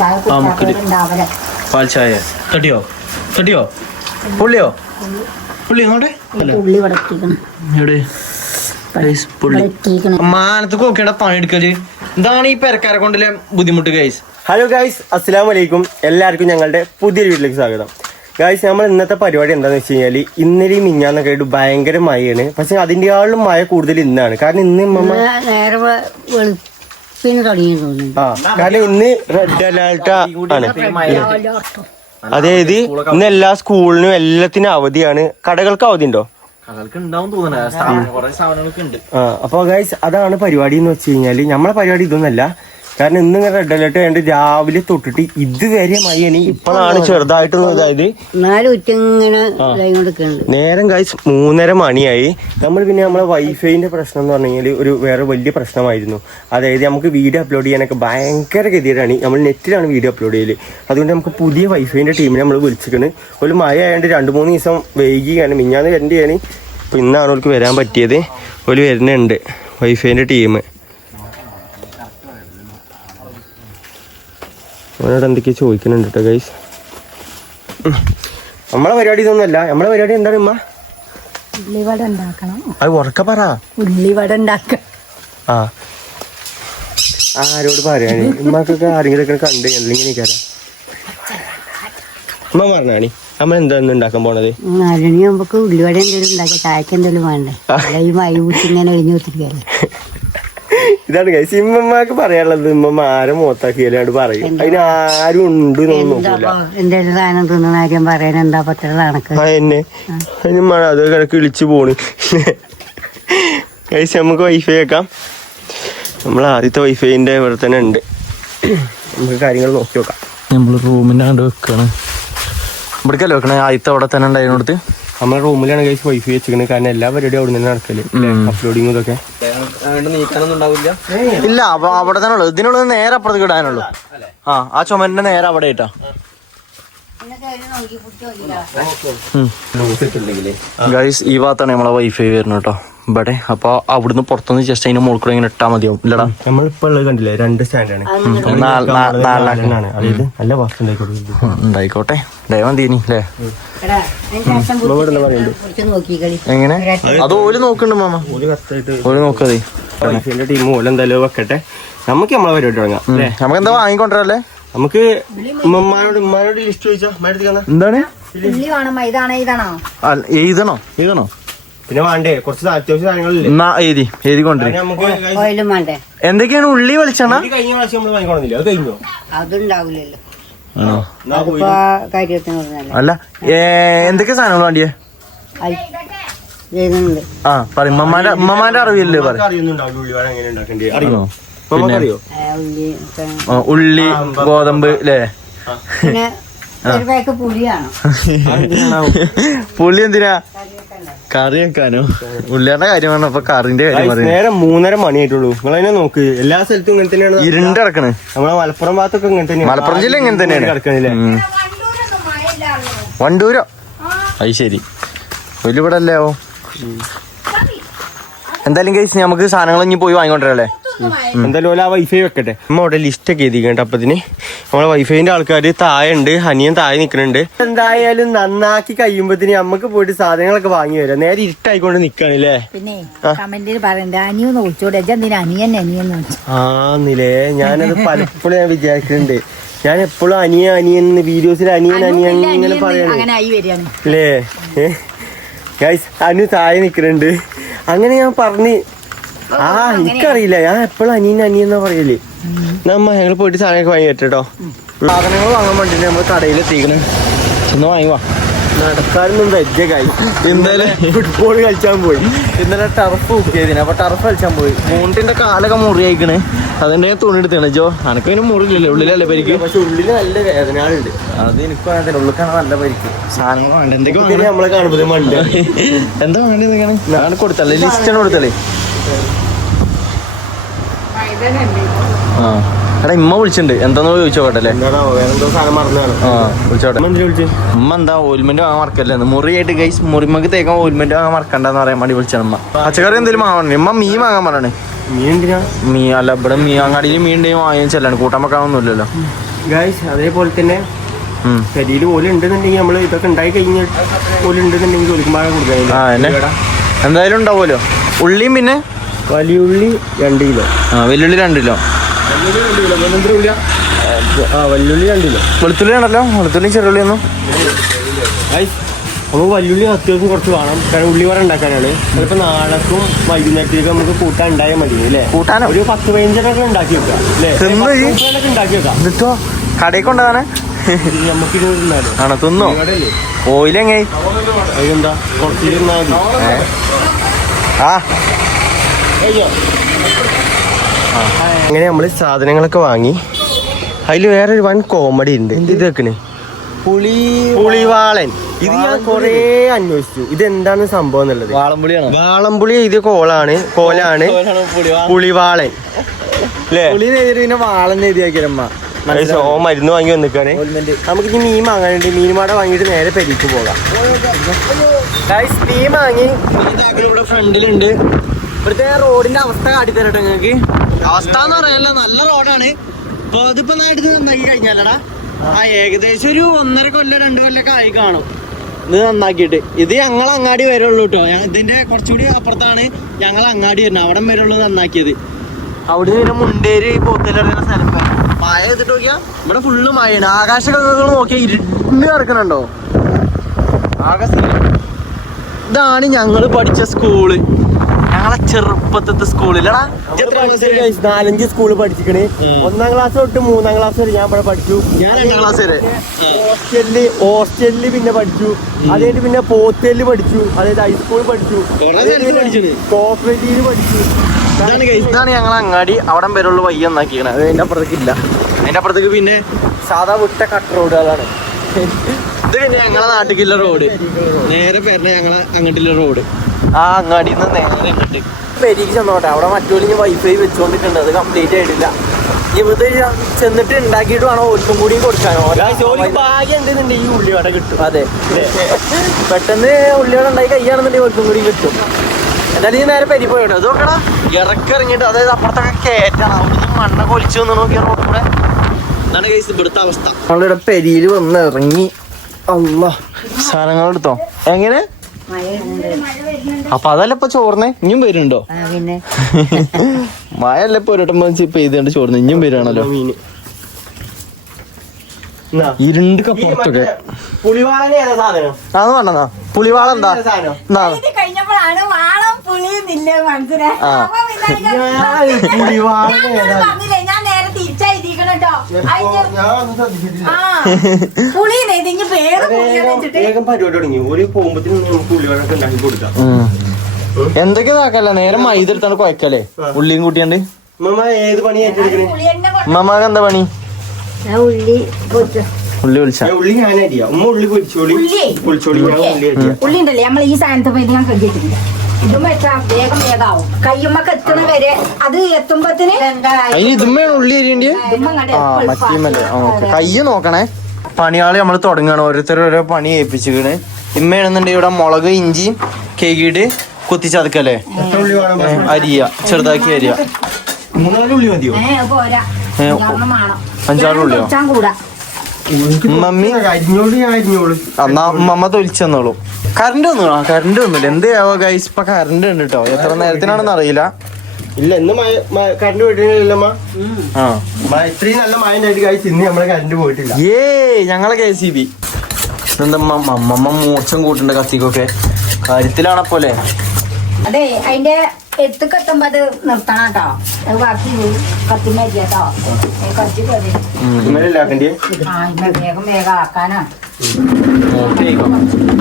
പാൽ ചായ കട്ടിയോ കട്ടിയോ പുള്ളിയോ പുള്ളി അങ്ങോട്ടെ എവിടെ മാനത്തൊക്കെ നോക്കിയാ പണിയെടുക്കല് എന്താണ് ഈ പെരക്കാരെ കൊണ്ടുള്ള ബുദ്ധിമുട്ട് ഗൈസ്. ഹലോ ഗൈസ്, അസ്സലാമു അലൈക്കും. എല്ലാവർക്കും ഞങ്ങളുടെ പുതിയൊരു വീട്ടിലേക്ക് സ്വാഗതം. ഗൈസ്, നമ്മൾ ഇന്നത്തെ പരിപാടി എന്താണെന്ന് വെച്ച് കഴിഞ്ഞാൽ ഇന്നലെയും മിഞ്ഞാന്നൊക്കെ ആയിട്ട് ഭയങ്കര മഴയാണ്. പക്ഷെ അതിൻ്റെയാളും മഴ കൂടുതൽ ഇന്നാണ്. കാരണം ഇന്ന് കാരണം ഇന്ന് റെഡ് അലേർട്ട് ആണ്. അതായത് ഇന്ന് എല്ലാ സ്കൂളിനും എല്ലാത്തിനും അവധിയാണ്. കടകൾക്ക് അവധി ഉണ്ടോ? അപ്പൊ ഗൈസ് അതാണ് പരിപാടി എന്ന് വെച്ച് കഴിഞ്ഞാല് നമ്മളെ പരിപാടി ഇതൊന്നല്ല. കാരണം ഇന്ന് റെഡ് അലേർട്ട് വേണ്ട രാവിലെ തൊട്ടിട്ട് ഇതുവരെ മഴയാണ്. ഇപ്പോഴാണ് ചെറുതായിട്ടൊന്നും ഇതായത് നേരം ഗൈസ് 3:30 മണിയായി. നമ്മൾ പിന്നെ നമ്മളെ വൈഫൈന്റെ പ്രശ്നം എന്ന് പറഞ്ഞു കഴിഞ്ഞാൽ ഒരു വേറെ വലിയ പ്രശ്നമായിരുന്നു. അതായത് നമുക്ക് വീഡിയോ അപ്ലോഡ് ചെയ്യാനൊക്കെ ഭയങ്കര ഗതിയിലാണ്. നമ്മൾ നെറ്റിലാണ് വീഡിയോ അപ്ലോഡ് ചെയ്യല്. അതുകൊണ്ട് നമുക്ക് പുതിയ വൈഫൈന്റെ ടീമിനെ നമ്മൾ വിളിച്ചിരിക്കുന്നത്. ഒരു മഴ ആയതുകൊണ്ട് 2-3 ദിവസം വൈകിയാണ്. മിഞ്ഞാന്ന് വരേണ്ടതാണ്. ഇപ്പൊ ഇന്നാണ് അവർക്ക് വരാൻ പറ്റിയത്. ഒരു വരുന്നുണ്ട് വൈഫൈന്റെ ടീം. അവനോട് എന്തൊക്കെയാ ചോദിക്കുന്നുണ്ട് കേട്ടോ ഗൈസ്. നമ്മളെ പരിപാടി ഇതൊന്നുമല്ല. നമ്മളെ പരിപാടി എന്താണ് ഉമ്മ? ഉള്ളിവട ഉണ്ടാക്കണം. അത് ഉറക്കെ പറ. ഉള്ളിവട ഉണ്ടാക്കണം. ആരോട് പറയാന്? ഉമ്മക്കൊക്കെ ആരെങ്കിലൊക്കെ കണ്ട് എന്തെങ്കിലും നിൽക്കാരാ. ഉമ്മ പറഞ്ഞാണി നമ്മൾ എന്താ ഉണ്ടാക്കാൻ പോണത്? 4 മണിയാകുമ്പോ ഉള്ളിവട എന്തെങ്കിലും ഉണ്ടാക്കാം. ചായക്ക് എന്തെങ്കിലും വേണ്ടേ? ഈ മഴ കുത്തി ഇങ്ങനെ ഒഴിഞ്ഞു കുത്തിരിക്കല്ലേ. ഇതാണ് ഗൈസ് ഇമ്മക്ക് പറയാനുള്ളത്. ഇമ്മ ആരും മോത്താക്കിയാലും പറയും. അതിന് ആരും ഉണ്ട് എന്തെങ്കിലും സാധനം തിന്നുന്ന കാര്യം പറയാൻ എന്താ പറ്റുള്ള കണക്ക് എന്നെ അതിന് മഴ അത് കിടക്ക് ഇളിച്ചു പോണ്. ഗൈസ് നമുക്ക് വൈഫൈ വെക്കാം. നമ്മൾ ആദ്യത്തെ വൈഫൈന്റെ ഇവിടെ തന്നെ ഉണ്ട്. നമുക്ക് കാര്യങ്ങൾ നോക്കി നോക്കാം. നമ്മൾ റൂമിന്റെ കണ്ട് വെക്കാണ്. ഇവിടേക്കല്ലേ വെക്കണേ? ആദ്യത്തെ അവിടെ തന്നെ ഉണ്ടായിരുന്നിടത്ത് നമ്മളെ റൂമിലാണ് ഗൈസ് വൈഫൈ വെച്ചിരിക്കുന്നത്. കാരണം എല്ലാ പരിപാടിയും അവിടെ നിന്ന് നടക്കല്. അപ്ലോഡിങ് ഇതൊക്കെ ഇല്ല. അപ്പൊ അവിടെ തന്നെ ഉള്ളു. ഇതിനുള്ളത് നേരെ അപ്പുറത്തേക്ക് ഇടാനുള്ളൂ. ആ ചുമരിന്റെ നേരെ അവിടെ ഇട്ടാ. ഗൈസ് ഈ ഭാഗത്താണ് നമ്മളെ വൈഫൈ വരുന്നത് കേട്ടോ ഇവിടെ. അപ്പൊ അവിടുന്ന് പുറത്തുനിന്ന് ജസ്റ്റ് അതിന്റെ മുകളിൽ കൂടെ ഇങ്ങനെ ഇട്ടാ മതിയാവും. ഇല്ലടാ നമ്മളിപ്പോ ഉള്ളത് കണ്ടില്ലേ? 2 സ്റ്റാൻഡാണ്. അതായത് നല്ല വാസ്തു ഉണ്ടായിക്കോട്ടെ. ദൈവം തീനി അല്ലേ? എങ്ങനെ അത് ഓല് നോക്കുന്നുണ്ട് മാമ. ഓല് നോക്കതേ വൈഫൈന്റെ ടീം ഓല എന്തായാലും വെക്കട്ടെ. നമുക്ക് നമ്മളെ പരിപാടി തുടങ്ങാം അല്ലേ? നമുക്ക് എന്താ വാങ്ങിക്കൊണ്ടല്ലേ? നമുക്ക് ഉമ്മാനോട് ലിസ്റ്റ് ചോദിച്ചാ എന്താണ് എഴുതണോ? പിന്നെ വേണ്ടേ കുറച്ച് അത്യാവശ്യ സാധനങ്ങളില്ലേ? എഴുതി കൊണ്ടുവരും. എന്തൊക്കെയാണ് ഉള്ളി വെളിച്ചെണ്ണ? കഴിഞ്ഞ പ്രാവശ്യം നമ്മള് വാങ്ങിക്കോണമെന്നില്ല. അത് കഴിഞ്ഞോ? അതുണ്ടാവില്ലല്ലോ. അല്ല എന്തൊക്കെ സാധനങ്ങൾ വേണ്ടിയേ? പറയും ഉമ്മമാന്റെ അറിവില്ലേ? അറിയോ? ഉള്ളി ഗോതമ്പ് അല്ലേ? പുളി എന്തിനാ? കറി വെക്കാനോ? ഉള്ളിയുടെ കാര്യം പറഞ്ഞപ്പോ കറിന്റെ കാര്യം പറഞ്ഞു. നേരം 3:30 മണിയായിട്ടുള്ളൂ. നിങ്ങളതിനെ നോക്ക്. എല്ലാ സ്ഥലത്തും ഇങ്ങനെ തന്നെയാണ് ഇരുണ്ട് കിടക്കണ്. നമ്മളെ മലപ്പുറം ഭാഗത്തൊക്കെ ഇങ്ങനെ തന്നെയാണ്. മലപ്പുറം ജില്ല ഇങ്ങനെ തന്നെയാണ് കിടക്കണില്ലേ? വണ്ടൂരോ? അത് ശരി. വലിയ അല്ലേവോ? എന്തായാലും കഴിച്ച് നമുക്ക് സാധനങ്ങൾ ഇനി പോയി വാങ്ങിക്കൊണ്ടല്ലേ? എന്തായാലും ആ വൈഫൈ വെക്കട്ടെ. നമ്മ അവിടെ ലിസ്റ്റ് ഒക്കെ എഴുതിക്കണ്ട. അപ്പത്തിന് നമ്മളെ വൈഫൈന്റെ ആൾക്കാര് താഴെ ഉണ്ട്. ഹനിയൻ താഴെ നിക്കണുണ്ട്. എന്തായാലും നന്നാക്കി കഴിയുമ്പോത്തിന് നമ്മക്ക് പോയിട്ട് സാധനങ്ങളൊക്കെ വാങ്ങി വരാം. നേരെ ഇരുട്ടായിക്കൊണ്ട് നിക്കാണല്ലേ? പിന്നെ കമന്റിൽ പറയണ്ട അനിയൊന്ന് വിളിച്ചോടെ. ആന്നില്ലേ? ഞാനത് പലപ്പോഴും ഞാൻ വിചാരിക്കുന്നുണ്ട്. ഞാൻ എപ്പോഴും അനിയൻ വീഡിയോസിൽ അനിയൻ ഇങ്ങനെ പറയണേ അല്ലേ? ഗൈസ് അനു താഴെ നിക്കണുണ്ട്. അങ്ങനെ ഞാൻ പറഞ്ഞ് എനിക്കറിയില്ല. ഞാൻ എപ്പോഴും അനിയെന്നാ പറയല്. നമ്മ ഞങ്ങൾ പോയിട്ട് സാധനമൊക്കെ വാങ്ങി പറ്റട്ടോ. സാധനങ്ങൾ വാങ്ങാൻ വേണ്ടിട്ട് നമ്മൾ കടയിൽ എത്തിക്കണേ. ഒന്ന് വാങ്ങി വാ. നടക്കാനൊന്നും വെജായി. എന്തായാലും ഫുട്ബോൾ കളിച്ചാൻ പോയി. ഇന്നലെ ടർഫ് ബുക്ക് ചെയ്തിന്. അപ്പൊ ടർഫ് കളിച്ചാൻ പോയി. മൂണ്ടിന്റെ കാലൊക്കെ മുറിയായിക്കണ്. അതിന്റെ തുണി എടുത്താണ് ജോ. അനക്കതിന് മുറിയില്ലല്ലോ? ഉള്ളിലല്ലേ പരിക്ക്? പക്ഷെ ഉള്ളില് നല്ല വേദനകളുണ്ട്. അത് എനിക്ക് വേണ്ട. ഉള്ളിക്കാണ് നല്ല പരിക്ക്. സാധനങ്ങൾ വേണ്ട. എന്തൊക്കെ നമ്മളെ കാണുമ്പോൾ മണ്ട എന്താ വേണ്ടത്? കൊടുത്തല്ലേ? ലിസ്റ്റാണ് കൊടുത്തല്ലേ? എടാ ഇമ്മ വിളിച്ചിട്ടുണ്ട്. എന്താന്ന് ചോദിച്ചോട്ടെ? ഉമ്മ എന്താ ഓയിൽമെന്റ് വാങ്ങാൻ മറക്കല്ലേ? മുറിയായിട്ട് ഗൈസ് മുറിമക്ക് തേക്കാൻ ഓയിൽമെന്റ് വാങ്ങാൻ മറക്കണ്ടെന്ന് പറയാൻ വേണ്ടി വിളിച്ചാണ് ഉമ്മ. പച്ചക്കറി എന്തെങ്കിലും വാങ്ങണം. ഉമ്മ മീൻ വാങ്ങാൻ പറയണേ. മീൻ അല്ല ഇവിടെ അങ്ങാടിയിൽ മീൻ ഉണ്ടെങ്കിൽ വാങ്ങിയാൽ ചെല്ലാണ്. കൂട്ടാൻ വെക്കാനൊന്നുമില്ലല്ലോ. ഗൈസ് അതേപോലെ തന്നെ പെരിയിൽ ഓല് ഉണ്ടെന്നുണ്ടെങ്കിൽ നമ്മള് ഇതൊക്കെ ഉണ്ടായി കഴിഞ്ഞാൽ ഓല് ഉണ്ടെന്നുണ്ടെങ്കിൽ ഒലിക്കുമ്പോൾ കൊടുക്കാൻ എന്തായാലും ഉണ്ടാവുമല്ലോ. ഉള്ളിയും പിന്നെ വലിയുള്ളി 2 കിലോ. വെല്ലുള്ളി 2 കിലോ. വലിയുള്ളി 2 കിലോ. വെളുത്തുള്ളി ആണല്ലോ, വെളുത്തുള്ളി ചെറുള്ളി ഒന്നും. നമുക്ക് വലിയുള്ളി അത്യാവശ്യം കുറച്ച് വേണം, കാരണം ഉള്ളിവറ ഉണ്ടാക്കാനാണ്. ചിലപ്പോൾ നാളേക്കും വൈകുന്നേരത്തേക്ക് നമുക്ക് കൂട്ടാൻ ഉണ്ടായാൽ മതി അല്ലേ? കൂട്ടാനോ? ഒരു 10-15 ഉണ്ടാക്കി വെക്കാം അല്ലേ? ഉണ്ടാക്കി വെക്കാം. എന്നിട്ടോ കടയിൽ കൊണ്ടുപോകാനെ നമുക്ക് ഇരുന്നാലോ? ആണോ? തിന്നോ? ഓയിലെങ്ങനെ? അതിനെന്താ കുറച്ച് ഇരുന്നാൽ മതി. അങ്ങനെ നമ്മൾ സാധനങ്ങളൊക്കെ വാങ്ങി. അതിൽ വേറൊരു വൻ കോമഡി ഉണ്ട്. ഇത് വെക്കണേ പുളിവാളൻ. ഇത് ഞാൻ കൊറേ അന്വേഷിച്ചു ഇതെന്താണ് സംഭവം എന്നുള്ളത്. വാളംപുളി ഇത് കോലാണ് പുളിവാളൻ അല്ലേ? വാളൻ എഴുതിയാക്കിയമ്മ മരുന്ന് വാങ്ങി വന്നിക്കാണ്. നമുക്ക് ഇനി മീൻ വാങ്ങാനുണ്ട്. മീൻമാട വാങ്ങിയിട്ട് നേരെ പെരിക്ക് പോകാം. മീൻ വാങ്ങി ഇവിടെ ഫ്രണ്ടിലുണ്ട്. ഇവിടുത്തെ റോഡിന്റെ അവസ്ഥ കാട്ടിത്തരട്ടെ നിങ്ങൾക്ക്. അവസ്ഥ എന്ന് പറയല്ല, നല്ല റോഡാണ്. അപ്പൊ അതിപ്പോ നാട്ടിൽ നന്നാക്കി കഴിഞ്ഞാലടാ ഏകദേശം ഒരു 1.5 കൊല്ലം 2 കൊല്ലൊക്കെ ആയി കാണും ഇത് നന്നാക്കിയിട്ട്. ഇത് ഞങ്ങൾ അങ്ങാടി വരുള്ളൂ കേട്ടോ. ഇതിന്റെ കുറച്ചുകൂടി അപ്പുറത്താണ് ഞങ്ങൾ അങ്ങാടി വരുന്നത്. അവിടെ വരുള്ളൂ നന്നാക്കിയത്. അവിടെ നിന്ന് മുണ്ടേര് പോത്തലറിയുന്ന സ്ഥലത്ത് മഴ ചെയ്തിട്ട് നോക്കിയാ ഇവിടെ ഫുള്ള് മഴയാണ്. ആകാശങ്ങൾ നോക്കിയാൽ ഇരുന്ന് കിടക്കണുണ്ടോ? ഇതാണ് ഞങ്ങള് പഠിച്ച സ്കൂള്, ഞങ്ങളെ ചെറുപ്പത്തെ സ്കൂളിലടാ. 4-5 സ്കൂള് പഠിച്ചിക്കണ്. 1ാം ക്ലാസ് തൊട്ട് 3ാം ക്ലാസ് വരെ ഞാൻ ഇവിടെ പഠിച്ചു. ഞാൻ 2ാം ക്ലാസ് വരെ ഹോസ്റ്റലില് പിന്നെ പഠിച്ചു. അതായത് പിന്നെ പോത്തേല് പഠിച്ചു. അതായത് ഹൈസ്കൂൾ പഠിച്ചു. കോപ്പറേറ്റീവ് പഠിച്ചു. ഇതാണ് ഞങ്ങൾ അങ്ങാടി. അവിടെ വരുള്ള വയ്യ എന്നാക്കിയാണ്. അത് അതിന്റെ അപ്പുറത്തേക്ക് ഇല്ല. അതിന്റെ അപ്പുറത്തേക്ക് പിന്നെ സാധാ വിട്ട കട്ട് റോഡുകളാണ്. ഇത് പിന്നെ ഞങ്ങളെ നാട്ടിലുള്ള റോഡ്. നേരെ പേരിന് ഞങ്ങളെ അങ്ങോട്ടുള്ള റോഡ്. ആ അങ്ങാടിന്ന് നേരെ അങ്ങോട്ട് പെരിക്ക് ചെന്നോട്ടെ. അവിടെ മറ്റൊരു വൈഫൈ വെച്ചുകൊണ്ടിട്ടുണ്ട്. അത് കംപ്ലീറ്റ് ആയിട്ടില്ല. ഇത് ചെന്നിട്ട് ഉണ്ടാക്കിയിട്ട് വേണം ഓർക്കും കൂടി കൊടുക്കാനോ. ഭാഗ്യം എന്തെന്നുണ്ട് ഈ ഉള്ളിവട കിട്ടും. അതെ, പെട്ടെന്ന് ഉള്ളിവട ഉണ്ടായി കയ്യാണെന്നുണ്ടെങ്കിൽ ഓർക്കും കൂടി കിട്ടും. എന്തായാലും ഈ നേരെ പെരി പോയിട്ടോ. ഇത് നോക്കടാ, ഇറക്കിറങ്ങിയിട്ട് അതായത് അപ്പുറത്തൊക്കെ കയറ്റാണ്. അവിടുന്ന് മണ്ണൊക്കെ ഒലിച്ചു വന്ന് നോക്കിയാൽ റോഡ് കൂടെ. ഇതാണ് കേസ് ഇവിടുത്തെ അവസ്ഥ. നമ്മളിവിടെ പെരിയിൽ വന്ന് ഇറങ്ങി. സാധനങ്ങൾ എടുത്തോ? എങ്ങനെ? അപ്പൊ അതല്ല ഇപ്പൊ ചോർന്നേ? ഇനിയും വരുന്നുണ്ടോ? മഴല്ല ഇപ്പൊ ഒരിടം പെയ്തുകൊണ്ട് ചോർന്ന് ഇനിയും വരുവാണല്ലോ. ഇരുണ്ട് കപ്പുറത്തൊക്കെ പുളിവാള സാധനം അത് വേണ്ട. പുളിവാള എന്താ കഴിഞ്ഞപ്പോഴാണ് വാളം പുളിയും ഞാൻ നേരെ തിരിച്ചായിരിക്കണോ. വേഗം പരിപാടി തുടങ്ങി. ഒരു പോകുമ്പത്തിന് നമുക്ക് ഉള്ളിവടൊക്കെ ഉണ്ടാക്കി കൊടുക്കാം. എന്തൊക്കെ ഇതാക്കല്ല, നേരെ മൈദ എടുത്താണ് കുഴക്കല്ലേ ഉള്ളിയും കൂട്ടിയാണ്ട്. ഏത് പണി ഏറ്റെടുക്കണേ? മമ്മാക്ക് എന്താ പണി? ഉള്ളി പൊളിച്ച. ഉള്ളി ഞാനരിയാ. ഉമ്മ ഉള്ളി പൊളിച്ചോളി. ഉള്ളി ഉണ്ടല്ലേ നമ്മൾ ഈ സാധനത്തെ ഞാൻ കണ്ടിട്ടില്ല. ഇതും വെച്ചാ വേഗം വേഗാവും. കയ്യുമ്മക്ക് എത്തുന്ന വരെ അത് എത്തുമ്പത്തിന് ഇതുമ്മയാണ് ഉള്ളി അരിയണ്ടേ. കയ്യ് നോക്കണേ. പണിയാളി നമ്മൾ തുടങ്ങുകയാണ്. ഓരോരുത്തരും ഓരോ പണി ഏൽപ്പിച്ചിക്കണ്. ഇമ്മയാണെന്നുണ്ടെങ്കിൽ ഇവിടെ മുളക് ഇഞ്ചി കേക്കിട്ട് കുത്തിച്ചതക്കല്ലേ, അരിയ ചെറുതാക്കി അരിയ. 3-4 ഉള്ളി മതിയോ? 5-6 ഉള്ളിയോ? മമ്മി എന്നാ മമ്മ തൊലിച്ചെന്നോളൂ. കറണ്ട് വന്നു. കറണ്ട് വന്നില്ല. എന്താവോ ഗൈസ്, ഇപ്പൊ കറണ്ട് ഉണ്ട് കേട്ടോ. എത്ര നേരത്തിനാണെന്ന് അറിയില്ല. ഇല്ല ഇന്ന് കറണ്ട് പോയിട്ടില്ലമ്മ. ഇത്രയും നല്ല മഴ ഉണ്ടായിട്ട് ഗൈസ് ഇന്ന് നമ്മളെ കറണ്ട് പോയിട്ടില്ല. ഞങ്ങളെ KCB എന്താ മമ്മ മൂർച്ചം കൂട്ടുണ്ട് കത്തിക്കൊക്കെ കാര്യത്തിലാണപ്പോലെ. അതെ, അതിന്റെ എത്തുക്കെത്തുമ്പോ അത് നിർത്തണം കേട്ടോ. അത് ബാക്കി കത്തിമേട്ടോ വേഗം വേഗം ആക്കാനാ.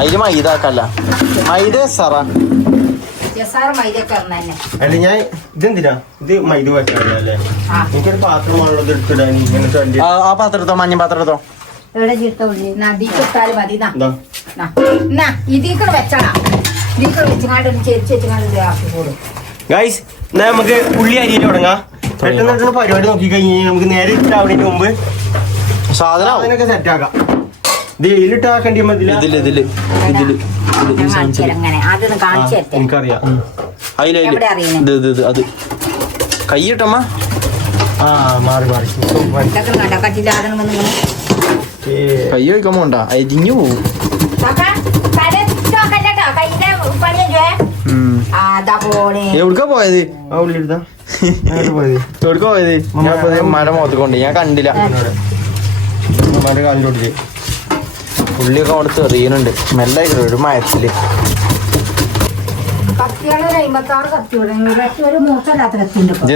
അതില് മൈദ ആക്കല്ല, മൈദ സാറാ മൈദയൊക്കെ തന്നെ. അല്ല ഞാൻ ഇതെന്തിനാ ഇത് മൈദ വെച്ചാലേ എനിക്കൊരു പാത്രമാണുള്ളത് എടുത്തിടാൻ. ഇങ്ങനെ ആ പാത്രം എടുത്തോ, മഞ്ഞ പാത്രം എടുത്തോ. എവിടെ ചീത്ത ഉള്ളി നദിക്കിട്ടാല് മതി. ഇതിൽ വെച്ചാടാ. ഇതിൽ വെച്ചാണ്ട് ചെരിച്ച് വെച്ചാണ്ട് ആക്കി കൂടും. ഗൈസ് എന്നാ നമുക്ക് ഉള്ളി അരിയിൽ തുടങ്ങാം. പെട്ടെന്ന് പരിപാടി നോക്കി കഴിഞ്ഞാൽ നമുക്ക് നേരെ ഇട്ടാവുന്നതിന് മുമ്പ് സാധനമൊക്കെ സെറ്റ് ആക്കാം. ഇത് ഇതിലിട്ടാക്കേണ്ടി എനിക്കറിയാം. അത് കൈയിട്ടമ്മ ആ മാറി ഇതൊക്കെ കണ്ടോ കട്ടിലാകണം വന്ന് കൈ വയ്ക്കാൻ പോണ്ട അരിഞ്ഞു പോവും. എവിടുക്കാ പോയത്? എവിടുക്കാ പോയത്? ഞാൻ മരം മോത്തിക്കൊണ്ട് ഞാൻ കണ്ടില്ല. കാലിലോട്ടില് ഉള്ളിയൊക്കെ അവിടെ തെറിയുന്നുണ്ട്. മെല്ലായിട്ട് ഒരു മയത്തില്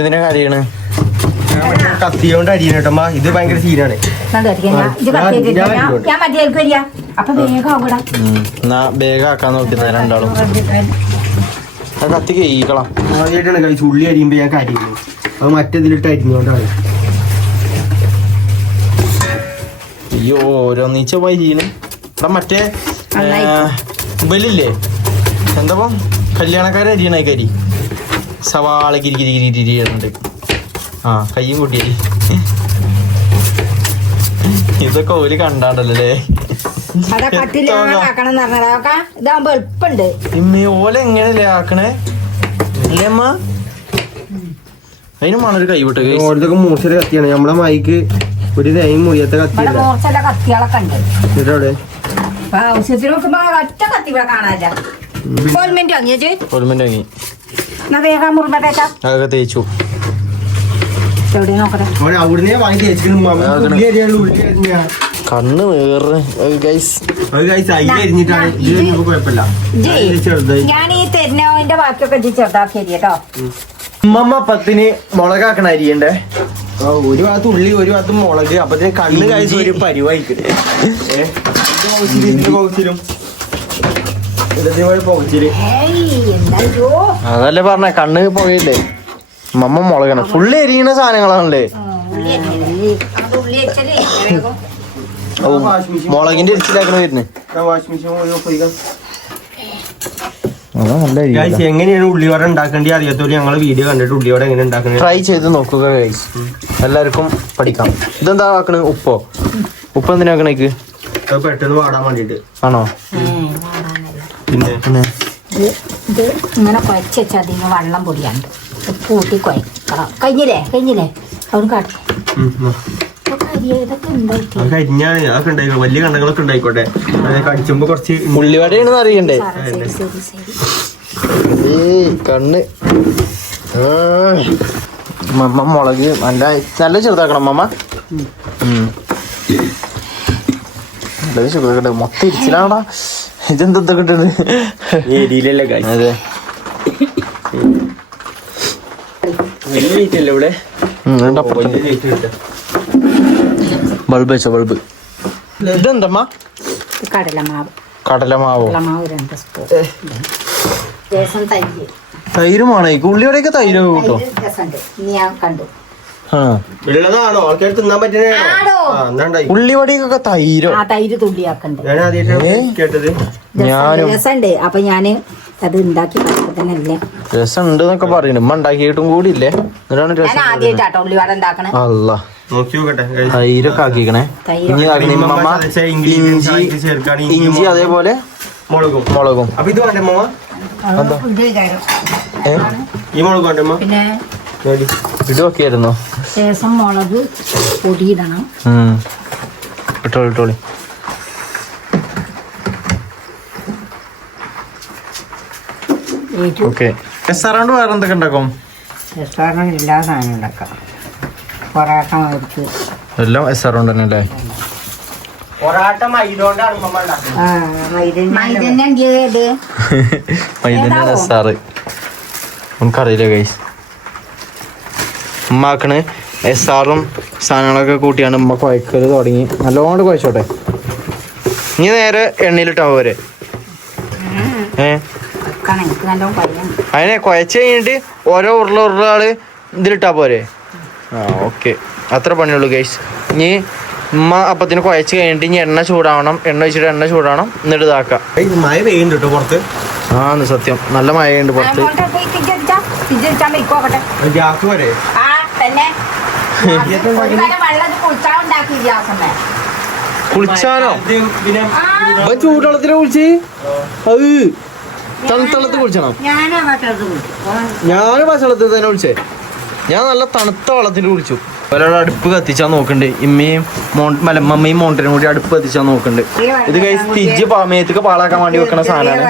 ഇതിനെ കറിയണ്. കത്തിയോണ്ട് അരിയണ ഇത് ഭയങ്കര സീനാണ്. എന്നാ വേഗം ആക്കാൻ നോക്കുന്ന രണ്ടാളും. കത്തി കഴിക്കണം. ആദ്യമായിട്ടാണ് കഴിച്ച് ഉള്ളി അരിയുമ്പോ ഞാൻ കരിയുന്നു. അത് മറ്റേതിലിട്ട് അരിഞ്ഞോണ്ടാണ്. അയ്യോ ഓരോന്നീച്ച പോയി ചെയ്യണ്. ഇവിടെ മറ്റേ ബലില്ലേ എന്താ കല്യാണക്കാരെ അരിയണ കരി സവാള കിരികിരിണ്ട്. ആ കയ്യും കൂട്ടിയരി. ഇതൊക്കെ ഓല് കണ്ടാണ്ടല്ലേ. ഇതാകുമ്പോ എളുപ്പുണ്ട്. ഓല എങ്ങനെയല്ലേ ആക്കണേ അല്ലേ അമ്മ? അതിന് മണൊരു കൈ വിട്ട ഓരത്തൊക്കെ മൂർച്ചയുടെ കത്തിയാണ്. നമ്മളെ മൈക്ക് ഒരു തേയും മുറിയത്തെ കത്തിയല്ല. കത്തികളൊക്കെ ഉണ്ട് എന്നിട്ടവിടെ ആവശ്യത്തിന് നോക്കുമ്പോ ഒറ്റ കത്തി ഇവിടെ കാണാനില്ല. ഓൾമെന്റ് വാങ്ങിയേച്ച് ഓൾമെന്റ് വാങ്ങി വേഗം മുറിമ്പേട്ടാ അതൊക്കെ തേച്ചു. എവിടെ നോക്കട്ടെ അവിടുന്ന് വാങ്ങി തേച്ചിട്ട് കണ്ണ് വേറെ അരിഞ്ഞിട്ടാണ്. കുഴപ്പമില്ല. ഞാൻ ഈ തെരഞ്ഞതിന്റെ ബാക്കിയൊക്കെ ചെറുതാക്കി കേട്ടോ. ഉമ്മ പത്തിന് മുളകാക്കണ അരിയണ്ടേ. ഒരു ഭാഗത്ത് ഉള്ളി ഒരു ഭാഗത്ത് മുളക്. അപ്പത്തിന് കണ്ണ് കഴിച്ച് ഒരു പരിവായിക്കും. അതല്ലേ പറഞ്ഞ കണ്ണ് പോയില്ലേ. മമ്മ മുളകണ ഫുള്ള് എരിയണ സാധനങ്ങളാണല്ലേ. മുളകിന്റെ എരിച്ചിലാക്കണ വരുന്നേ. എങ്ങനെയാണ് ഉള്ളിവട ഉണ്ടാക്കേണ്ടി അറിയാത്തവര് ഞങ്ങള് വീഡിയോ കണ്ടിട്ട് ഉള്ളിവട എങ്ങനെ ഉണ്ടാക്കുന്നത് ട്രൈ ചെയ്ത് നോക്കുക ഗൈസ്. എല്ലാവർക്കും പഠിക്കാം. ഇതെന്താ ആക്കണ? ഉപ്പോ? ഉപ്പ് എന്തിനാ ആക്കണേക്ക്? പെട്ടെന്ന് വാടാൻ വേണ്ടിട്ട് ആണോ? പിന്നെ ഇത് ഇങ്ങനെ കുഴച്ച് വെച്ചാൽ അതിന് വെള്ളം പൊടിയാണ്. കൂട്ടി കുഴക്കണം. കഴിഞ്ഞില്ലേ അവൻ കാട്ടി കരിഞ്ഞാണ്. അതൊക്കെ ഉണ്ടായിക്കോ. വലിയ കണ്ണുകളൊക്കെ ഉണ്ടായിക്കോട്ടെ. കടിച്ചുമ്പോ കുറച്ച് ഉള്ളിവടയാണെന്ന് അറിയണ്ടേ. കണ്ണ് മമ്മ മുളക് നല്ല ചെറുതാക്കണം മമ്മ. നല്ലത് ചെറുതാക്കട്ടെ. മൊത്തം ഇരിച്ചിലാണടാ. ഇതെന്തൊക്കെ കിട്ടുന്നത്? അതെ ഇവിടെ ബൾബ് വെച്ചോ ബൾബ്. ഇതെന്തമ്മ? കടലമാവ്. കടലമാവോ? 2 സ്പൂൺ. തൈര്. തൈരുമാണോ? ഉള്ളിയോടെയൊക്കെ തൈര് കൂട്ടോ? ഞാൻ കണ്ടു. ഉള്ളതാണോ ആൾക്കാർ തിന്നാൻ പറ്റുന്ന ഉള്ളിവടയൊക്കെ തൈരോ? തൈര് തുള്ളിയാക്കണ്ട്. കേട്ടത് രസമുണ്ട്. അപ്പൊ ഞാന് അത് ഉണ്ടാക്കി തന്നെ രസം ഉണ്ട് എന്നൊക്കെ പറയുന്നു. ഉമ്മ ഉണ്ടാക്കിയിട്ടും കൂടി ഇല്ലേ. ഞാൻ ആദ്യമായിട്ടാട്ടോ ഉള്ളിവട ഉണ്ടാക്കണേ. അല്ല നോക്കി നോക്കട്ടെ. തൈരൊക്കെ ആക്കിക്കണേ. ഇഞ്ചി അതേപോലെ മുളകും. അപ്പൊ ഇത് വേണ്ട അമ്മ? ഈ മുളക് വേണ്ട അമ്മ? പിന്നെ ഇടുവൊക്കെയായിരുന്നോ? ശേഷം മുളക് പൊടിയിടണം. ഇട്ടോളി. ഓക്കെ. റെസ്റ്റോറന്റ് വേറെ എന്തൊക്കെ ഉണ്ടാക്കും? റെസ്റ്റോറന്റ് എല്ലാ സാധനവും ഉണ്ടാക്കാം. പൊറാട്ട എല്ലാം റെസ്റ്റോറന്റ് തന്നെ അല്ലേ? മൈദന്റെ രസാറ് നമുക്കറിയില്ല ഗൈസ്. ഉമ്മാക്കണ് എസ്സാറും സാധനങ്ങളൊക്കെ കൂട്ടിയാണ് ഉമ്മ കുഴക്കല് തുടങ്ങി. നല്ലോണം കുഴച്ചോട്ടെ. ഇനി നേരെ എണ്ണയിലിട്ടാ പോരെ? അതിനെ കുഴച്ച് കഴിഞ്ഞിട്ട് ഓരോ ഉരുളാള് ഇതിലിട്ടാ പോരെ? ആ ഓക്കെ. അത്ര പണിയുള്ളൂ ഗൈസ്. ഇനി ഉമ്മ അപ്പത്തിന് കുഴച്ച് കഴിഞ്ഞിട്ട് ഇനി എണ്ണ ചൂടാവണം. എണ്ണ എന്നിട്ട് ഇതാക്കാം. മഴ പെയ്യുന്നുണ്ട് കേട്ടോ പുറത്ത്. ആന്ന് സത്യം. നല്ല മഴയുണ്ട് പുറത്ത്. കുളിച്ചാനോ? ചൂടുവെള്ളത്തിനെ കുളിച്ച് അത് തണുത്തള്ളത്തിൽ കുളിച്ചണം. ഞാൻ പച്ചവെള്ളത്തിൽ തന്നെ കുളിച്ചേ. ഞാൻ നല്ല തണുത്ത വെള്ളത്തിൽ കുളിച്ചു. ഒരാൾ അടുപ്പ് കത്തിച്ചാൽ നോക്കുന്നുണ്ട്. ഇമ്മയും മമ്മയും മോണ്ടനും കൂടി അടുപ്പ് കത്തിച്ചാൽ നോക്കുന്നുണ്ട്. ഇത് കഴിച്ച് തിജ്ജ് മേത്തേക്ക് പാളാക്കാൻ വേണ്ടി വെക്കണ സാധനമാണ്.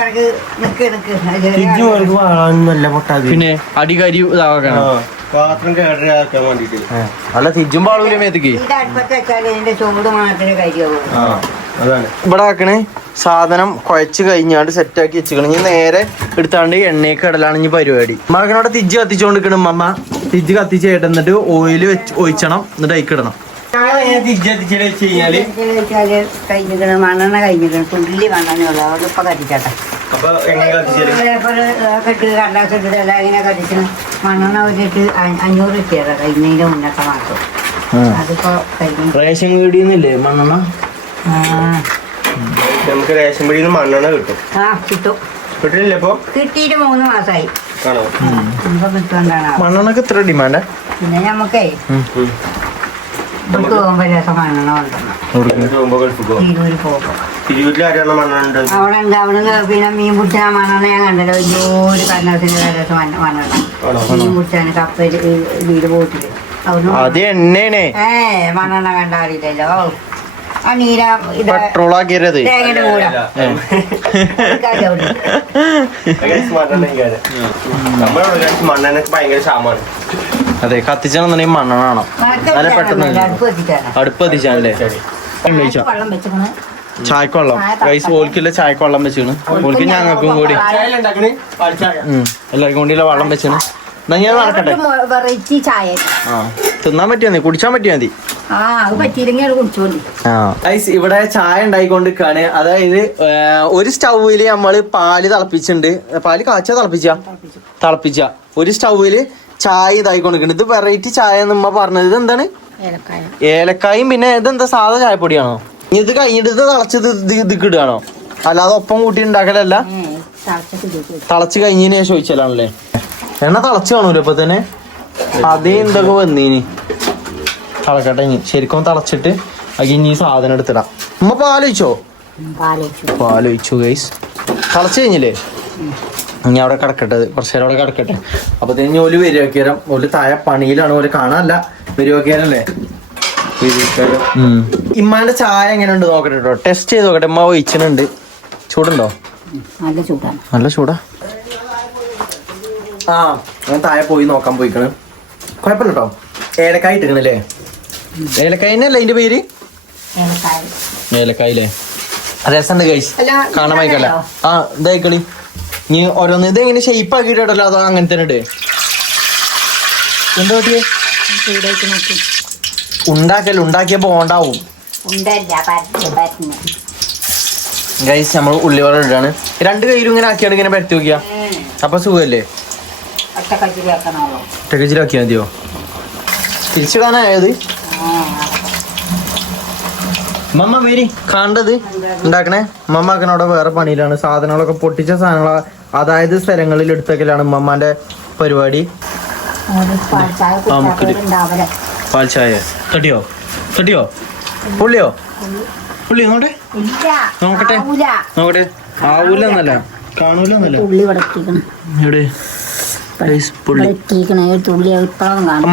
പിന്നെ അടികരി ഇതാക്കണം. അല്ല തിജ്ജും പാളൂല മേത്തേക്ക്. ഇവിടെ ആക്കണേ സാധനം കുഴച്ച് കഴിഞ്ഞാണ്ട് സെറ്റാക്കി വെച്ചിക്കണം. ഇനി നേരെ എടുത്താണ്ട് എണ്ണയൊക്കെ ഇടലാണ് ഇനി പരിപാടി. മകനോടെ തിജ്ജ് കത്തിച്ചോണ്ടിരിക്കണം. അമ്മ തിജ്ജ് കത്തിച്ച് എന്നിട്ട് ഓയില് വെച്ച് ഒഴിച്ചണം, എന്നിട്ട് അയക്കിടണം. മണ്ണെണ്ണ കഴിഞ്ഞിരിക്കണം. തുള്ളി മണ്ണെണ്ണയുള്ള ഇപ്പൊ കത്തിച്ചാട്ടെ. ഇങ്ങനെ കത്തിക്കണം. മണ്ണെണ്ണ വെച്ചിട്ട് 500 രൂപ കഴിഞ്ഞതിന്റെ മുന്നത്തെ മാസം. അതിപ്പോ റേഷൻ വീടിന്നില്ലേ മണ്ണെണ്ണ? നമുക്ക് റേഷൻ പിടിയിൽ നിന്ന് മണ്ണെണ്ണ കിട്ടും. കിട്ടും. കിട്ടില്ല ഇപ്പൊ? കിട്ടിയിട്ട് 3 മാസമായി. മണ്ണെണ്ണക്ക് ഇത്ര ഡിമാൻഡ്? പിന്നെ ഞമ്മക്കേ പോകുമ്പോ രസം മണ്ണെണ്ണ അവിടെ ഉണ്ട്. അവിടെ പിന്നെ മീൻ പിടിച്ചാൽ മണ്ണെണ്ണ ഞാൻ കണ്ടല്ലോ. വലിയൊരു കണ്ണത്തിന് രസം മണ്ണെണ്ണ മീൻ പിടിച്ചാൽ കപ്പല് വീട് പോയിട്ടില്ല. മണ്ണെണ്ണ കണ്ടാ അറിയില്ലല്ലോ. ആ നീര പെട്രോൾ ആക്കിയത് മണ്ണെണ്ണക്ക് ഭയങ്കര ക്ഷാമാണ്. അതെ, കത്തിച്ചാണെന്നുണ്ടെങ്കിൽ മണ്ണെണ്ണ വേണം. നല്ല പെട്ടെന്ന് അടുപ്പ് കത്തിച്ചാണല്ലേ. ചായക്ക് വെള്ളം ഗൈസ്, ഓൽക്കില്ല ചായക്ക് വെള്ളം വെച്ചാണ്. ഓൽക്ക് ഞങ്ങൾക്കും കൂടി എല്ലാവർക്കും കൂടിയുള്ള വെള്ളം വെച്ചാണ്. എന്നാ ഞാൻ നടക്കട്ടെ. തിന്നാൻ പറ്റിയാ മതി, കുടിച്ചാൻ പറ്റിയാ മതി. ഇവിടെ ചായ ഉണ്ടായിക്കൊണ്ടിരിക്കാണ്. അതായത് ഒരു സ്റ്റൗവില് നമ്മള് പാല് തിളപ്പിച്ചിട്ടുണ്ട്. പാല് കാച്ചാ തിളപ്പിച്ച ഒരു സ്റ്റൗവില് ചായ ഇതായിക്കൊണ്ടിരിക്കുന്നുണ്ട്. ഇത് വെറൈറ്റി ചായ നമ്മ പറഞ്ഞത്. ഇത് എന്താണ്? ഏലക്കായും. പിന്നെ ഇതെന്താ സാധാ ചായപ്പൊടിയാണോ? ഇത് കഴിഞ്ഞിട്ട് ഇത് തിളച്ചത് ഇതിക്ക് ഇടുകയാണോ? അല്ലാതെ ഒപ്പം കൂട്ടി ഉണ്ടാക്കലല്ല. തിളച്ച് കഴിഞ്ഞതിന് ശേഷം ചോദിച്ചാലാണല്ലേ. എണ്ണ തിളച്ച് കാണൂല ഇപ്പൊ തന്നെ. അതേ എന്തൊക്കെ വന്നീനി. തിളക്കട്ടെ ഇനി ശരിക്കും തിളച്ചിട്ട് ഇനി സാധനം എടുത്തിടാം. ഉമ്മ പാലൊഴിച്ചോ? പാലൊഴിച്ചു ഗൈസ്. തിളച്ച് കഴിഞ്ഞില്ലേ? ഇനി അവിടെ കിടക്കട്ടെ, കുറച്ച് നേരം അവിടെ കിടക്കട്ടെ. അപ്പൊ തന്നെ ഓല് വരുവാക്കിയാരം. ഓല് താഴെ പണിയിലാണ്, ഓല് കാണാനല്ല വരുവാക്കിയാരല്ലേ. ഇമ്മാന്റെ ചായ എങ്ങനെ ഉണ്ട് നോക്കട്ടെ കേട്ടോ. ടെസ്റ്റ് ചെയ്ത് നോക്കട്ടെ. ഉമ്മ ഒഴിച്ചിട്ടുണ്ട്. ചൂടുണ്ടോ? നല്ല ചൂടാ. ഞാൻ താഴെ പോയി നോക്കാൻ പോയിക്കണ്. കുഴപ്പമില്ല കേട്ടോ. ഏലക്കായ ഇട്ടിക്കണല്ലേ? ഏലക്കായല്ലേ അതിന്റെ പേര്? ഏലക്കായില്ലേ? രസമുണ്ട് ഗൈസ്, കാണാൻ വായിക്കല്ല. ഇതായിക്കളി. നീ ഓരോന്ന് ഇത് എങ്ങനെ ഷേപ്പ് ആക്കിയിട്ടോ? അതോ അങ്ങനെ തന്നെ ഇട്ട് എന്താ പറ്റിയേ? ഉണ്ടാക്കിയപ്പോ ഉണ്ടാവും ഗൈസ്. നമ്മൾ ഉള്ളിവട ഇടാണ്. 2 കയ്യിലും ഇങ്ങനെ ആക്കിയാണ് ഇങ്ങനെ പരത്തി നോക്കിയാ അപ്പൊ സുഖല്ലേ? ഒറ്റക്കച്ചിലാക്കിയാ മതിയോ? തിരിച്ചിടാനായത് മമ്മ വരി കണ്ടത് ഉണ്ടാക്കണേ. മമ്മാക്കനോടെ വേറെ പണിയിലാണ്. സാധനങ്ങളൊക്കെ പൊട്ടിച്ച സാധനങ്ങൾ അതായത് സ്ഥലങ്ങളിൽ എടുത്തേക്കലാണ് മമ്മാന്റെ പരിപാടി. പാൽ ചായ തട്ടിയോ? പുള്ളിയോ? പുള്ളി നോക്കട്ടെ. ആവൂലെന്നല്ല, കാണൂലെന്നല്ല. എവിടെ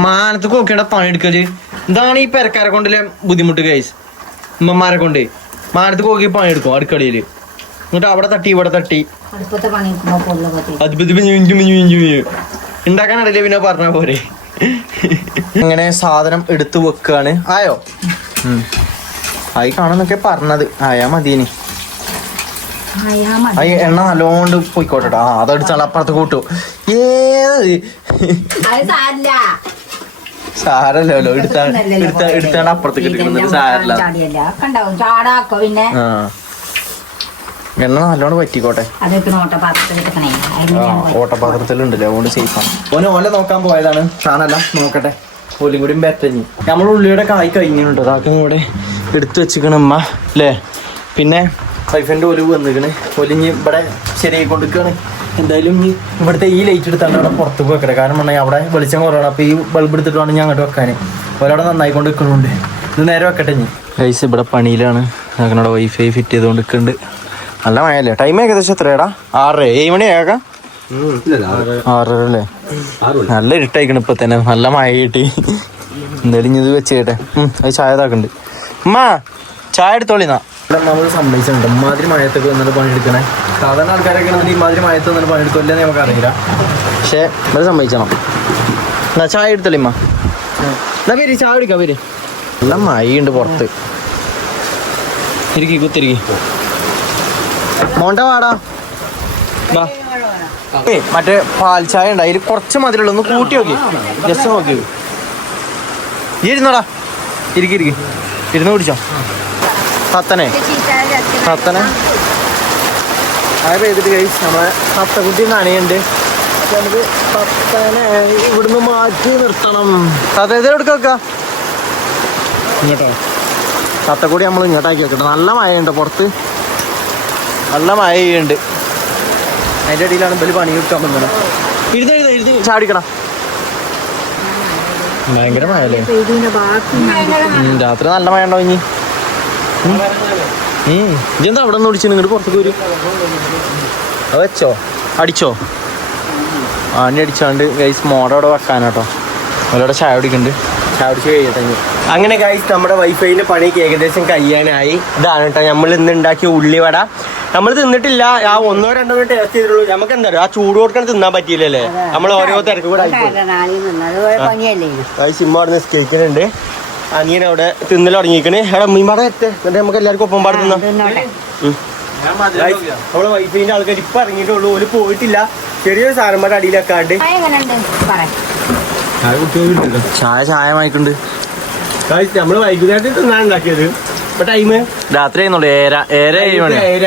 മാനത്ത് നോക്കിയുടെ പണിയെടുക്കല്. ഇതാണ് ഈ പെരക്കാരെ കൊണ്ടില്ലേ ബുദ്ധിമുട്ട് ഗൈസ്. ഉമ്മമാരെ കൊണ്ട് മാനത്ത് നോക്കി പണിയെടുക്കും അടുക്കളയില്. എന്നിട്ട് അവിടെ തട്ടി ഇവിടെ തട്ടി ഉണ്ടാക്കാൻ അറിയില്ല. പിന്നെ പറഞ്ഞ പോരെ. ഇങ്ങനെ സാധനം എടുത്തു വെക്കാണ്. ആയോ? ആയി കാണുന്നൊക്കെ പറഞ്ഞത്. ആയാ മതിനി. എണ്ണ നല്ലോണ്ട് പോയിക്കോട്ടെ. അതടിച്ചാൽ അപ്പുറത്ത് കൂട്ടു. ഏത് സാരല്ലോ എടുത്താണ്ട് അപ്പുറത്തേക്ക് എടുക്കുന്നത് സാരല്ല. എണ്ണ നല്ലോണം പറ്റിക്കോട്ടെ. ഓട്ടപാത്രത്തിലുണ്ടല്ലേ, അതുകൊണ്ട് സേഫാണ്. ഓല നോക്കാൻ പോയതാണ്. സാധനല്ല നോക്കട്ടെ. ഓലും കൂടി ബെറ്റഞ്ഞി. നമ്മൾ ഉള്ളിയുടെ കായ് കഴിഞ്ഞിട്ടുണ്ട്. അതൊക്കെ കൂടെ എടുത്തു വെച്ചിക്കണ ഉമ്മ അല്ലേ. പിന്നെ വൈഫിൻ്റെ ഒലിവ് വന്നിക്കണ്. ഒലിഞ്ഞ് ഇവിടെ ശരിയായിക്കൊണ്ടിരിക്കുകയാണ്. എന്തായാലും ഈ ഇവിടുത്തെ ഈ ലൈറ്റ് എടുത്താണ് അവിടെ പുറത്ത് വെക്കട്ടെ. കാരണം പറഞ്ഞാൽ അവിടെ വെളിച്ചം കുറവാണ്. അപ്പോൾ ഈ ബൾബ് എടുത്തിട്ട് വേണം ഞാൻ അങ്ങോട്ട് വെക്കാൻ. ഒരാടെ നന്നായിക്കൊണ്ട് നിൽക്കുന്നുണ്ട്. ഇത് നേരെ വെക്കട്ടെ. ഇനി ഗൈസ് ഇവിടെ പണിയിലാണ്. ഞങ്ങളുടെ വൈഫൈ ഫിറ്റ് ചെയ്തുകൊണ്ട് നിൽക്കുന്നുണ്ട്. നല്ല മഴയല്ലേ? ടൈം ഏകദേശം എത്രയാടാ? 6-7 മണിയാക്കാം. 6 അല്ലേ? നല്ല ഇരുട്ടായിക്കണ് ഇപ്പൊ തന്നെ. നല്ല മഴ കിട്ടി. എന്തായാലും ഇത് വെച്ചേട്ടെ. അത് ചായ ഇതാക്കുന്നുണ്ട്. ഉമ്മ ചായ എടുത്തോളിന്നാ. നമ്മൾ സമ്മതിച്ചിട്ടുണ്ട് ഇമാതിരി മഴത്തൊക്കെ വന്നിട്ട് പണിയെടുക്കണേ. സാധാരണ ആൾക്കാരൊക്കെ ആണെങ്കിൽ ഇമാതിരി മഴത്ത് വന്നിട്ട് പണിയെടുക്കില്ലെന്ന് നമുക്ക് അറിയില്ല. പക്ഷേ ഇവിടെ സമ്മതിക്കണം. എന്നാ ചായ എടുത്തോളിമ്മ. എന്നാ പേര് ചായ കുടിക്കാം പേര്. നല്ല മഴയുണ്ട് പുറത്ത്. തിരിക്കി കുത്തിരിക്കി മോണ്ട വാടാ. മറ്റേ പാൽ ചായ ഉണ്ട്, അതിൽ കുറച്ച് മധുരമുള്ള ഒന്ന് കൂട്ടി നോക്കി, ജസ്റ്റ് നോക്കി. ഈ ഇരുന്നോടാ, ഇരിക്കി ഇരുന്ന് കുടിച്ചോ. തത്തനെ മഴ പെയ്തിട്ട് കഴിച്ച് നമ്മളെ തത്തക്കുട്ടി നനയുണ്ട്. നമുക്ക് തത്തനെ ഇവിടുന്ന് മാറ്റി നിർത്തണം. തത്ത ഇത് എടുക്ക വെക്കാം ഇങ്ങോട്ടോ. തത്തക്കൂടി നമ്മൾ ഇങ്ങോട്ടാക്കി വെക്കട്ടെ. നല്ല മഴയുണ്ട് പുറത്ത്, നല്ല മഴ ചെയ്യുന്നുണ്ട്. അതിൻ്റെ ഇടയിലാണ് ബലി പണി കിട്ടാൻ പറ്റുന്നത്. ഇരുന്ന് ചാടിക്കണം. ഭയങ്കര മഴയല്ലേ. രാത്രി നല്ല മഴ ഉണ്ടാവും. ഇനി ഇതെന്താ അവിടെ നിന്ന് ഓടിച്ചു നിങ്ങോട്ട് പുറത്തേക്ക് വരും. അത് വെച്ചോ, അടിച്ചോ. ആണി അടിച്ചാണ്ട് ഗൈസ് മോഡ അവിടെ വെക്കാനാട്ടോ. അവരവിടെ ചായ കുടിക്കുന്നുണ്ട്. ചായ കുടിച്ച് കഴിയട്ടെ. അങ്ങനെ ഗൈസ് നമ്മുടെ വൈഫൈന്റെ പണിക്ക് ഏകദേശം കഴിയാനായി. ഇതാണ് കേട്ടോ നമ്മൾ ഇന്ന് ഉണ്ടാക്കിയ ഉള്ളിവട. നമ്മൾ തിന്നിട്ടില്ല, ആ 1-2 ടേസ്റ്റ് ചെയ്തിട്ടുള്ളൂ. നമുക്ക് എന്താ ആ ചൂട് കൊടുക്കാൻ തിന്നാൻ പറ്റിയില്ലല്ലേ, നമ്മൾ ഓരോ തിരക്ക് കൂടെ സിമ്മ അവിടെ നിസ്കരിക്കുന്നുണ്ട്. അനിയൻ അവിടെ തിന്നൽ തുടങ്ങിയിരിക്കണ്. അവിടെ മീൻപാടെ എത്തേ, എന്നിട്ട് നമുക്ക് എല്ലാവർക്കും ഒപ്പം പാടെ തിന്നാം. നമ്മളെ വൈഫൈന്റെ ആൾക്കാർ ഇപ്പൊ ഇറങ്ങിയിട്ടുള്ളൂ, ഓല് പോയിട്ടില്ല. ചെറിയൊരു സാധനന്മാരുടെ അടിയിലൊക്കാണ്ട് ചായ വാങ്ങിക്കുന്നുണ്ട്. നമ്മള് വൈകുന്നേരത്തിൽ തിന്നാണ് ഉണ്ടാക്കിയത്. ഇപ്പൊ ടൈം രാത്രി ആയിരുന്നുള്ളൂ, 7:00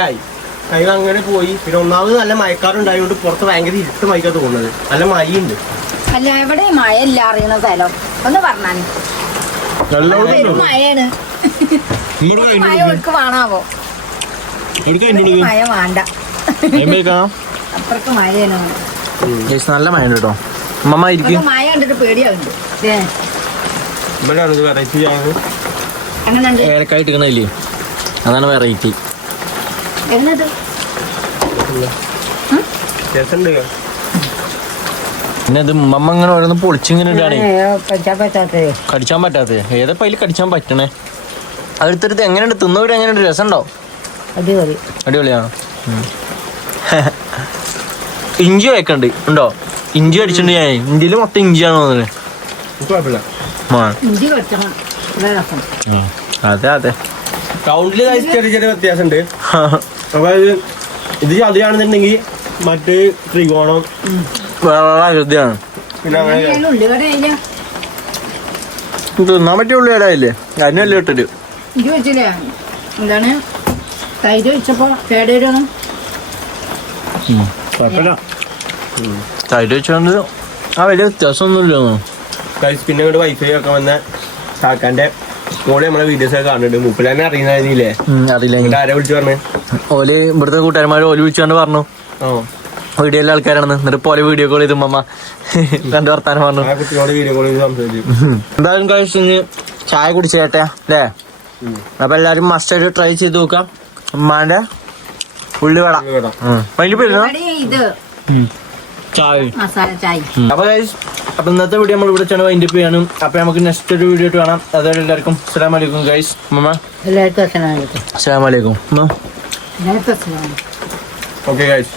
ടൈം അങ്ങനെ പോയി. പിന്നെ ഒന്നാമത് നല്ല മഴക്കാറുണ്ടായതുകൊണ്ട് പുറത്ത് ഭയങ്കര ഇരുട്ട് മഴക്കാ തോന്നുന്നത്. നല്ല മഴയുണ്ട്. അല്ല എവിടെ മഴ ഇല്ല അറിയണ സ്ഥലം ഒന്ന് പറഞ്ഞാണ്. മഴയാണ്, മഴ ഒഴുക്ക് വേണാവോ? മഴ വേണ്ട, അപ്പുറത്ത് മഴയാണ്. നല്ല മഴ ഉണ്ട് കേട്ടോ. അമ്മ ഇരിക്കും. മഴ കണ്ടിട്ട് പേടിയാവുന്നുണ്ട്. ഏലക്കായ ഇട്ടിക്കണില്ലേ, അതാണ് വെറൈറ്റി. എന്നത് പിന്നെ ഇത് ഉമ്മ ഇങ്ങനെ ഓരോന്ന് പൊളിച്ചിങ്ങനെ ഇടാണ്. കടിച്ചാൻ പറ്റാത്തത് ഏതാ പൈല് കടിച്ചാൻ പറ്റണേ. അടുത്തൊരുത്ത് എങ്ങനെയുണ്ട്, തിന്നവര് എങ്ങനെയുണ്ട്, രസമുണ്ടോ? അടിപൊളിയാണോ? ഇഞ്ചി വെക്കണ്ട് ഉണ്ടോ? ഇഞ്ചി അടിച്ചിട്ടുണ്ട് ഞാൻ. ഇന്ത്യയിൽ മൊത്തം ഇഞ്ചിയാണോ തോന്നുന്നത്. അതെ കൗണ്ടില് ചെറിയ ചെറിയ വ്യത്യാസമുണ്ട്. അപ്പൊ ഇത് ചതിയാണെന്നുണ്ടെങ്കിൽ മറ്റ് ത്രികോണം അയോധ്യയാണ്. പിന്നെ അങ്ങനെ തിന്നാൻ പറ്റിയ ഉള്ളിടായില്ലേ, അതിനല്ലേ ഇട്ടിട്ട് എന്താണ് തൈര് വെച്ചപ്പോ കേടേരാണ്. തൈര് വെച്ചോണ്ട് ആ വലിയ വ്യത്യാസമൊന്നുമില്ല. പിന്നെ ഇങ്ങോട്ട് വൈഫൈ ഒക്കെ വന്ന കാക്കാന്റെ മോളെ നമ്മളെ വീഡിയോസ് ഒക്കെ കാണുന്നുണ്ട്. മൂപ്പിലാനെ അറിയുന്നില്ലേ? അറിയില്ല. ആരെ വിളിച്ചു പറഞ്ഞു? ഓല് ഇവിടുത്തെ കൂട്ടുകാരന്മാര് ഓല് വിളിച്ചോണ്ട് പറഞ്ഞു വീഡിയോ എല്ലാ ആൾക്കാരാണെന്ന്. എന്നിട്ട് പോലെ വീഡിയോ കോൾ ചെയ്തു അമ്മ രണ്ട് വർത്താനം പറഞ്ഞു. എന്തായാലും കഴിച്ച് ചായ കുടിച്ചേട്ടെ അല്ലേ? അപ്പൊ എല്ലാരും മസ്റ്റായിട്ട് ട്രൈ ചെയ്ത് നോക്കാം ഉമ്മാന്റെ ഉള്ളിവട. അതിന്റെ പേര് ചായ. അപ്പൊ ഇന്നത്തെ വീഡിയോ നമ്മൾ ഇവിടെ ചെന്ന് വൈൻഡപ്പ് ചെയ്യാണ്. അപ്പൊ നമുക്ക് നെക്സ്റ്റ് ഒരു വീഡിയോ കാണാം. അതുവരെ എല്ലാവർക്കും അസ്സലാമു അലൈക്കും ഗൈസ്. അമ്മ അസ്സലാമു അലൈക്കും. Okay guys.